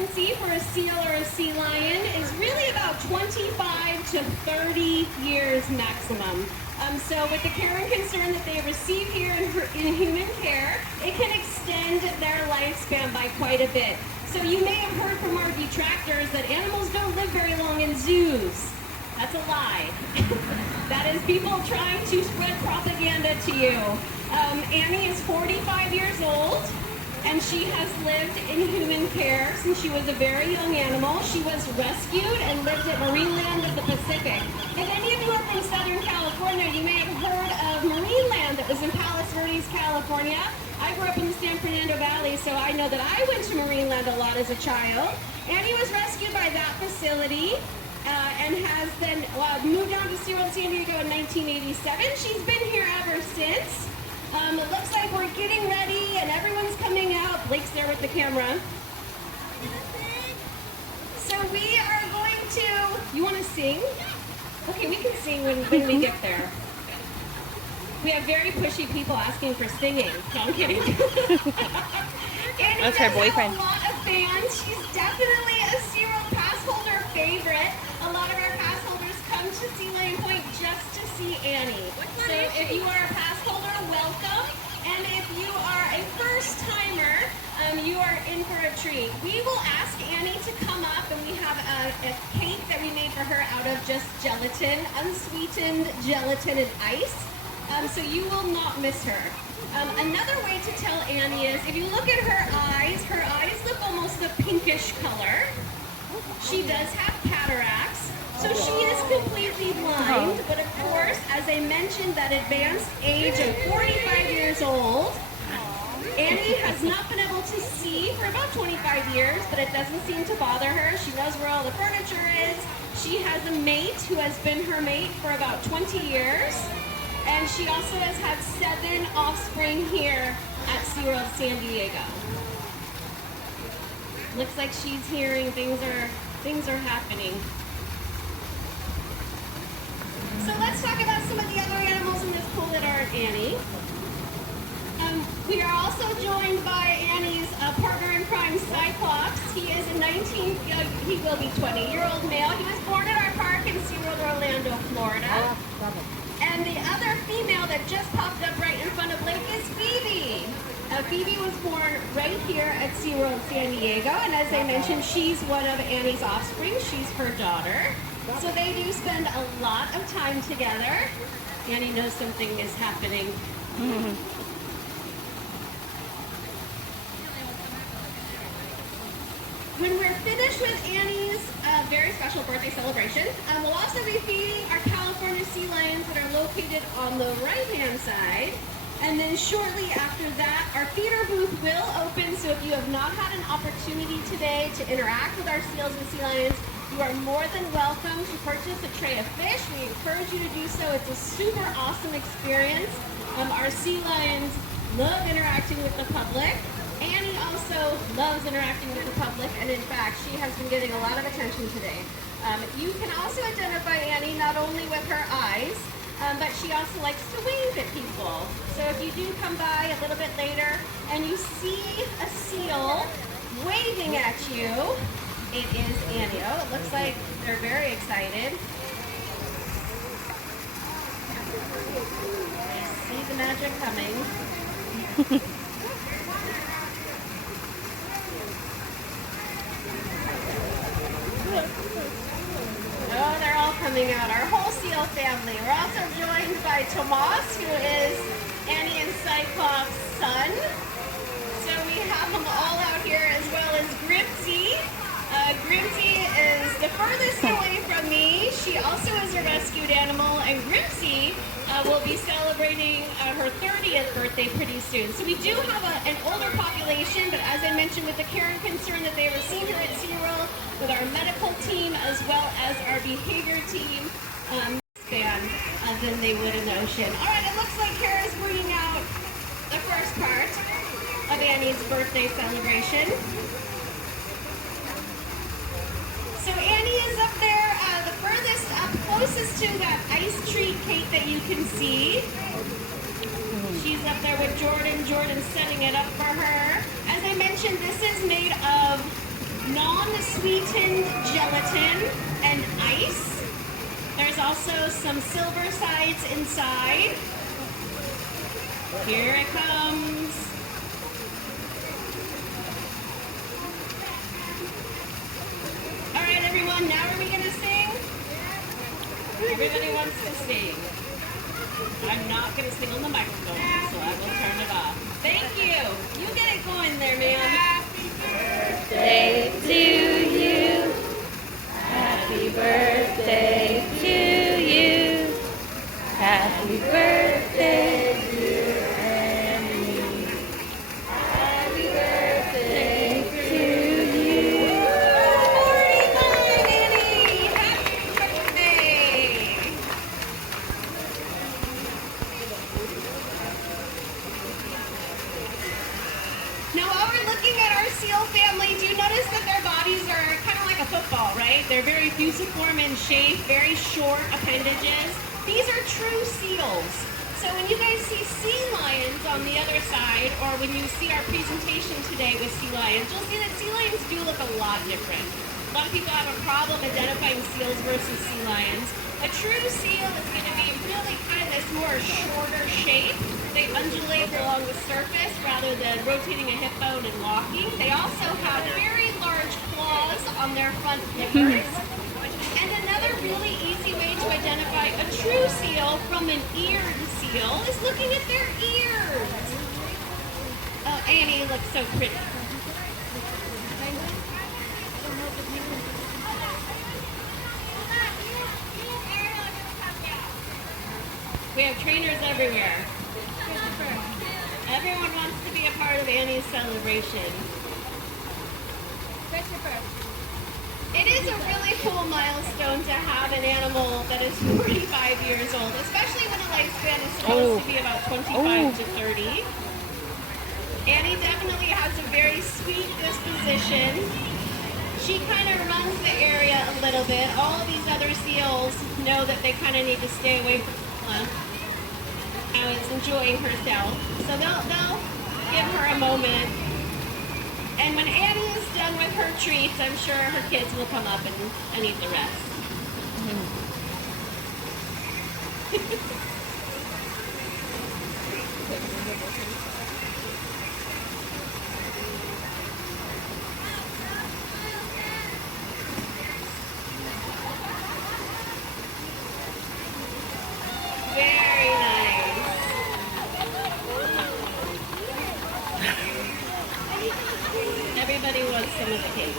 expectancy for a seal or a sea lion is really about 25 to 30 years maximum. So with the care and concern that they receive here in human care, it can extend their lifespan by quite a bit. So you may have heard from our detractors that animals don't live very long in zoos. That's a lie. That is people trying to spread propaganda to you. Annie is 45 years old, and she has lived in human care since she was a very young animal. She was rescued and lived at Marineland of the Pacific. If any of you are from Southern California, you may have heard of Marineland that was in Palos Verdes, California. I grew up in the San Fernando Valley, so I know that I went to Marineland a lot as a child. Annie was rescued by that facility and has then moved on to SeaWorld San Diego in 1987. She's been here ever since. It looks like we're getting ready and everyone's coming out. Blake's there with the camera. So we are going to, you want to sing? Okay, we can sing when we get there. We have very pushy people asking for singing. No, I'm kidding. That's her boyfriend. A lot of fans. She's definitely a SeaWorld pass holder favorite. A lot of our pass holders come to Sea Lion Point just to see Annie. So if you are a pass holder, welcome. And if you are a first timer, you are in for a treat. We will ask Annie to come up, and we have a cake that we made for her out of just gelatin, unsweetened gelatin and ice. So you will not miss her. Another way to tell Annie is, if you look at her eyes look almost a pinkish color. She does have cataracts, so she is completely blind. But of course, as I mentioned, that advanced age of 45 years old, Annie has not been able to see for about 25 years, but it doesn't seem to bother her. She knows where all the furniture is. She has a mate who has been her mate for about 20 years. And she also has had 7 offspring here at SeaWorld San Diego. Looks like she's hearing things are happening. So let's talk about some of the other animals in this pool that aren't Annie. We are also joined by Annie's partner in crime, Cyclops. He is a he will be 20-year-old male. He was born at our park in SeaWorld Orlando, Florida. And the other female that just popped up right in front of Blake is Phoebe. Phoebe was born right here at SeaWorld San Diego, and as I mentioned, she's one of Annie's offspring. She's her daughter. So they do spend a lot of time together. Annie knows something is happening. When we're finished with Annie's very special birthday celebration, we'll also be feeding our California sea lions that are located on the right-hand side. And then shortly after that, our feeder booth will open. So if you have not had an opportunity today to interact with our seals and sea lions, you are more than welcome to purchase a tray of fish. We encourage you to do so. It's a super awesome experience. Our sea lions love interacting with the public. Annie also loves interacting with the public, and in fact, she has been getting a lot of attention today. You can also identify Annie not only with her eyes, but she also likes to wave at people. So if you do come by a little bit later and you see a seal waving at you, it is Annie. Oh, it looks like they're very excited. See the magic coming. Oh, they're all coming out. Our whole seal family. We're also joined by Tomas, who is Annie and Cyclops' son. So we have them all out here, as well as Grimsy. Grimsy is the furthest away from me. She also is a rescued animal, and Grimsy will be celebrating her 30th birthday pretty soon. So we do have an older population, but as I mentioned, with the care and concern that they receive here at SeaWorld, with our medical team as well as our behavior team, than they would in the ocean. All right, it looks like Kara's bringing out the first part of Annie's birthday celebration. So Annie is up there, the furthest up, closest to that ice treat cake that you can see. She's up there with Jordan. Jordan's setting it up for her. As I mentioned, this is made of non-sweetened gelatin and ice. There's also some silver sides inside. Here it comes. All right, everyone, now are we gonna sing? Everybody wants to sing. I'm not gonna sing on the microphone, so I will turn it off. Thank you. You get it going there, man. Happy birthday to you. Happy birthday to you. Happy birthday, dear Annie. Happy birthday to you. Good morning, Annie. Happy birthday. Now, while we're looking at our seal family, do you notice that their bodies are kind of like a football, right? They're very fusiform in shape, very short appendages. These are true seals. So when you guys see sea lions on the other side, or when you see our presentation today with sea lions, you'll see that sea lions do look a lot different. A lot of people have a problem identifying seals versus sea lions. A true seal is going to be really kind of this more shorter shape. They undulate along the surface rather than rotating a hip bone and locking. They also have very large claws on their front flippers. And another really easy way to identify a true seal from an eared seal is looking at their ears. Oh, Annie looks so pretty. We have trainers everywhere. Everyone wants to be a part of Annie's celebration. It is a really cool milestone to have an animal that is 45 years old, especially when the lifespan is supposed to be about 25 to 30. Annie definitely has a very sweet disposition. She kind of runs the area a little bit. All of these other seals know that they kind of need to stay away from Annie's enjoying herself. So they'll give her a moment. And when Annie is done with her treats, I'm sure her kids will come up and eat the rest. Very nice. Everybody wants some of the cake.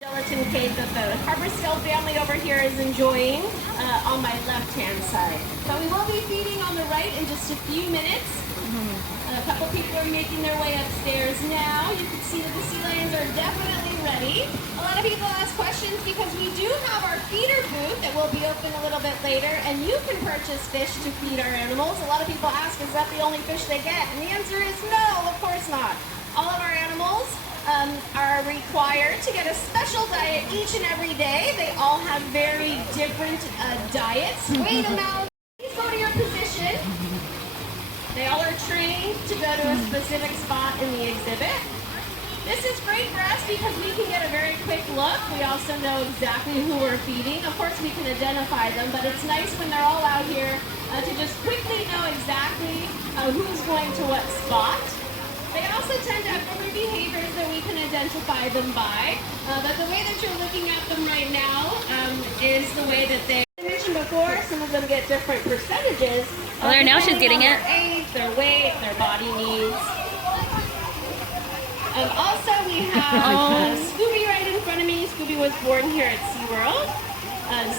Gelatin cake that the Harborsville family over here is enjoying on my left-hand side. So we will be feeding on the right in just a few minutes. A couple people are making their way upstairs now. You can see that the sea lions are definitely ready. A lot of people ask questions because we do have our feeder booth that will be open a little bit later, and you can purchase fish to feed our animals. A lot of people ask, is that the only fish they get? And the answer is no, of course not. All of our animals are required to get a special diet each and every day. They all have very different diets. Wait a minute. Please go to your position. They all are trained to go to a specific spot in the exhibit. This is great for us because we can get a very quick look. We also know exactly who we're feeding. Of course, we can identify them, but it's nice when they're all out here to just quickly know exactly who's going to what spot. They also tend to have different behaviors that we can identify them by. But the way that you're looking at them right now is the way that they... I mentioned before, some of them get different percentages. Oh, there, now she's getting it. Their age, their weight, their body needs. Also, we have Scooby right in front of me. Scooby was born here at SeaWorld.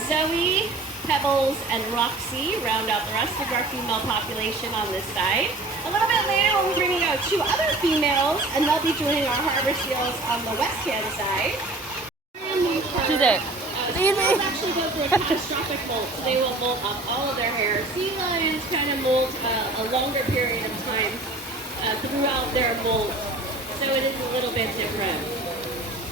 Zoe Pebbles, and Roxy round out the rest of our female population on this side. A little bit later, we'll be bringing out 2 other females, and they'll be joining our harbor seals on the west-hand side. She's there. Seals actually go through a catastrophic molt, so they will molt up all of their hair. Sea lions kind of molt a longer period of time throughout their molt, so it is a little bit different.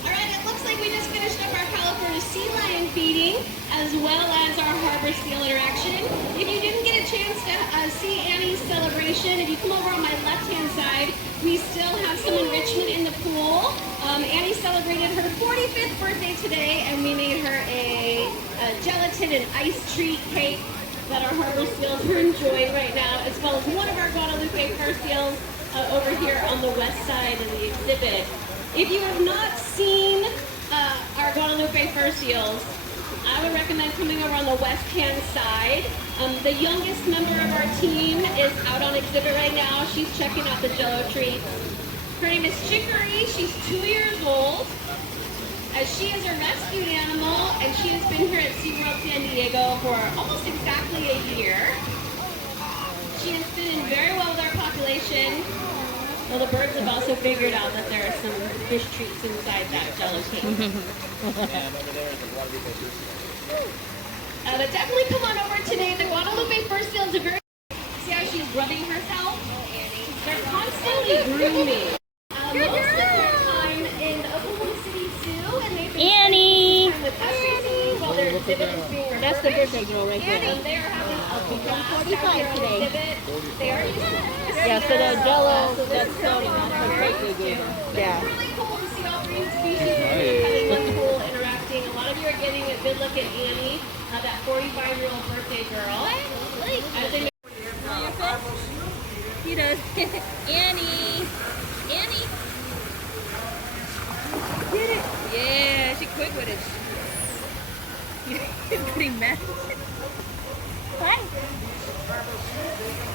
All right, it looks like we just finished up our California sea lion feeding, as well as our harbor seal interaction. If you didn't get a chance to see Annie's celebration, if you come over on my left-hand side, we still have some enrichment in the pool. Annie celebrated her 45th birthday today, and we made her a gelatin and ice treat cake that our harbor seals are enjoying right now, as well as one of our Guadalupe fur seals over here on the west side of the exhibit. If you have not seen our Guadalupe fur seals, I would recommend coming over on the west-hand side. The youngest member of our team is out on exhibit right now. She's checking out the Jello treats. Her name is Chicory. She's 2 years old. She is a rescued animal, and she has been here at SeaWorld San Diego for almost exactly a year. She has fit in very well with our population. Well, the birds have also figured out that there are some fish treats inside that Jello cake. But definitely come on over today. The Guadalupe fur seals are very... See how she's rubbing herself? They're constantly grooming. Most of their time in the Oklahoma City Zoo, and they've been Annie! spending time with us while their exhibit is being refurbished. That's the birthday girl right there. And they are having a blast out here on 45 today. exhibit. They are using Yeah, so the Jello that's floating on her cake they gave her. Yeah. It's really cool to see all 3 species coming in the pool interacting. A lot of you are getting a good look at Annie, that 45-year-old birthday girl. As they He does. Annie. Annie. Get it. Yeah, she quick with it. He's getting mad. Hi.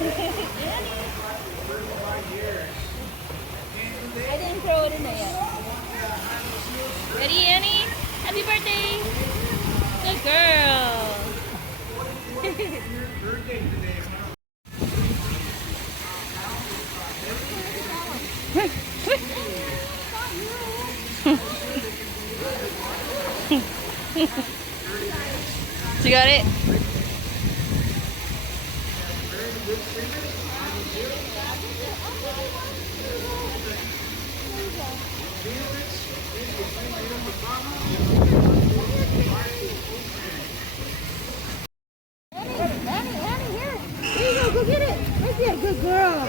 Annie. I didn't throw it in there yet. Ready, Annie? Happy birthday. Good girl. You got it? Annie, here. Here you go, go get it. Right there, good girl.